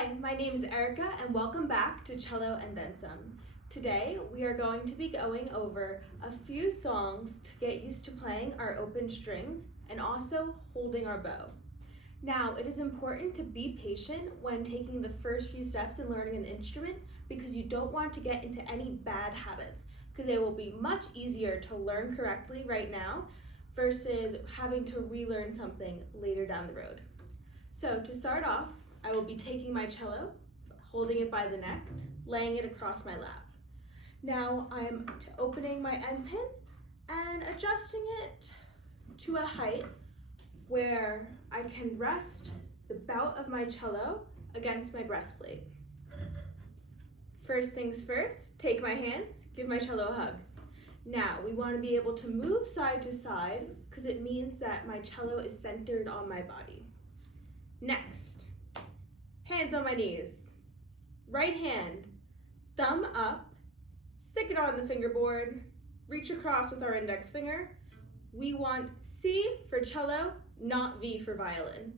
Hi, my name is Erica and welcome back to Cello and Then Some. Today we are going to be going over a few songs to get used to playing our open strings and also holding our bow. Now, it is important to be patient when taking the first few steps in learning an instrument because you don't want to get into any bad habits because it will be much easier to learn correctly right now versus having to relearn something later down the road. So to start off, I will be taking my cello, holding it by the neck, laying it across my lap. Now I'm opening my end pin and adjusting it to a height where I can rest the bout of my cello against my breastplate. First things first, take my hands, give my cello a hug. Now we want to be able to move side to side because it means that my cello is centered on my body. Next, hands on my knees. Right hand, thumb up, stick it on the fingerboard, reach across with our index finger. We want C for cello, not V for violin.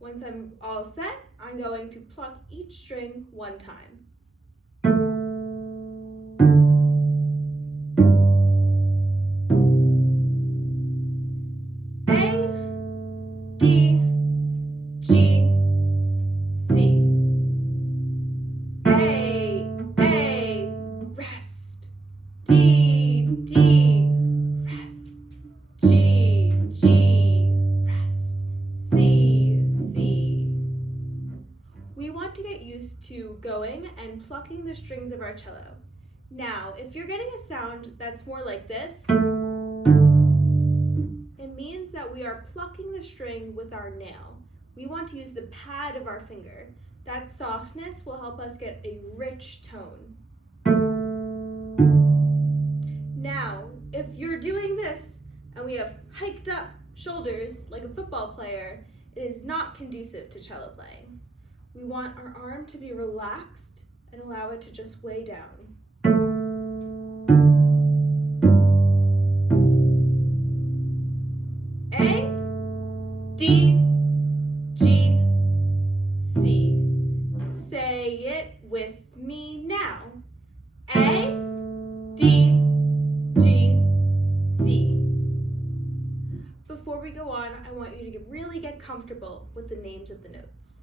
Once I'm all set, I'm going to pluck each string one time. A, D, G, C. A, rest. D, rest. G, rest. C. We want to get used to going and plucking the strings of our cello. Now, if you're getting a sound that's more like this, it means that we are plucking the string with our nail. We want to use the pad of our finger. That softness will help us get a rich tone. Now, if you're doing this and we have hiked up shoulders like a football player, it is not conducive to cello playing. We want our arm to be relaxed and allow it to just weigh down. A, D, G, C. Say it with me now. A, D, G, C. Before we go on, I want you to really get comfortable with the names of the notes.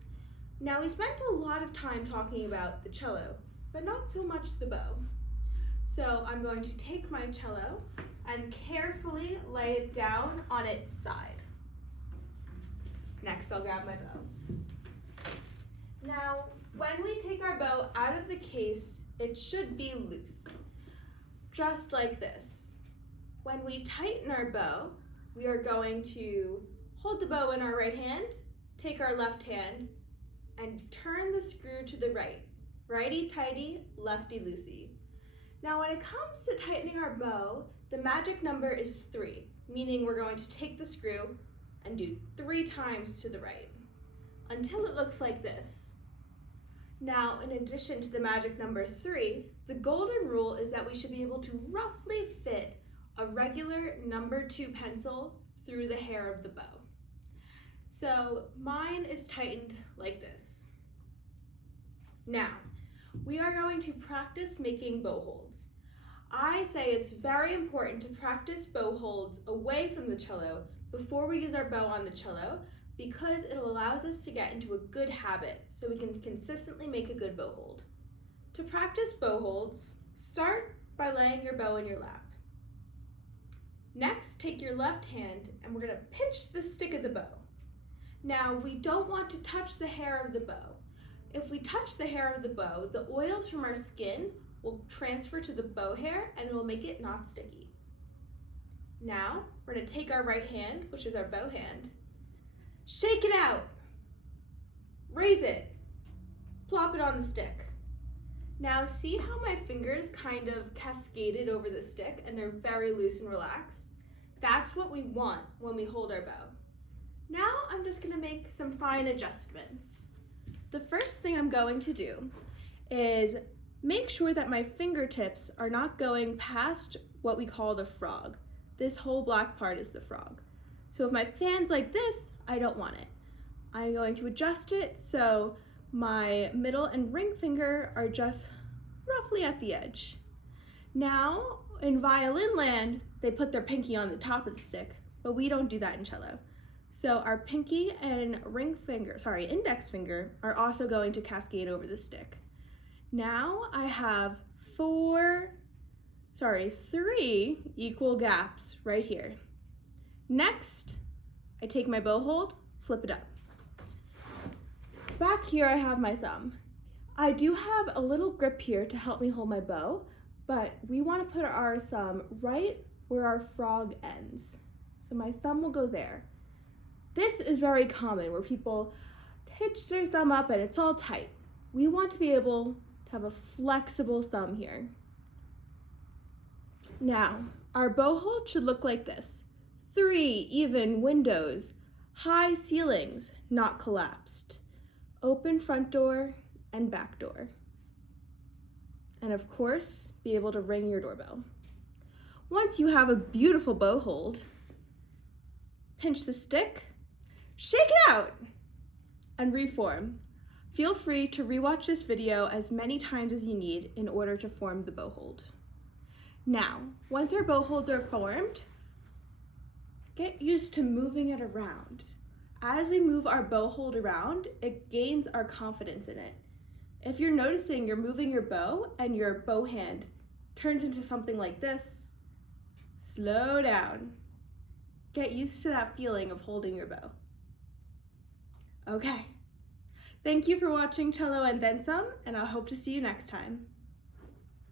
Now, we spent a lot of time talking about the cello, but not so much the bow. So I'm going to take my cello and carefully lay it down on its side. Next, I'll grab my bow. Now, when we take our bow out of the case, it should be loose, just like this. When we tighten our bow, we are going to hold the bow in our right hand, take our left hand, and turn the screw to the right. Righty-tighty, lefty-loosey. Now, when it comes to tightening our bow, the magic number is 3, meaning we're going to take the screw and do 3 times to the right until it looks like this. Now, in addition to the magic number 3, the golden rule is that we should be able to roughly fit a regular number 2 pencil through the hair of the bow. So mine is tightened like this. Now, we are going to practice making bow holds. I say it's very important to practice bow holds away from the cello before we use our bow on the cello because it allows us to get into a good habit so we can consistently make a good bow hold. To practice bow holds, start by laying your bow in your lap. Next, take your left hand and we're going to pinch the stick of the bow. Now, we don't want to touch the hair of the bow. If we touch the hair of the bow, the oils from our skin will transfer to the bow hair and it will make it not sticky. Now, we're going to take our right hand, which is our bow hand, shake it out, raise it, plop it on the stick. Now, see how my fingers kind of cascaded over the stick and they're very loose and relaxed? That's what we want when we hold our bow. Now, I'm just going to make some fine adjustments. The first thing I'm going to do is make sure that my fingertips are not going past what we call the frog. This whole black part is the frog. So if my fan's like this, I don't want it. I'm going to adjust it so My middle and ring finger are just roughly at the edge. Now, in violin land, they put their pinky on the top of the stick, but we don't do that in cello. So our pinky and index finger are also going to cascade over the stick. Now I have three equal gaps right here. Next, I take my bow hold, flip it up. Back here I have my thumb. I do have a little grip here to help me hold my bow, but we want to put our thumb right where our frog ends. So my thumb will go there. This is very common where people hitch their thumb up and it's all tight. We want to be able to have a flexible thumb here. Now, our bow hold should look like this. 3 even windows, high ceilings, not collapsed. Open front door and back door. And of course, be able to ring your doorbell. Once you have a beautiful bow hold, pinch the stick, shake it out, and reform. Feel free to rewatch this video as many times as you need in order to form the bow hold. Now, once our bow holds are formed, get used to moving it around. As we move our bow hold around, it gains our confidence in it. If you're noticing you're moving your bow and your bow hand turns into something like this, slow down. Get used to that feeling of holding your bow. Okay. Thank you for watching Cello and Then Some, and I hope to see you next time.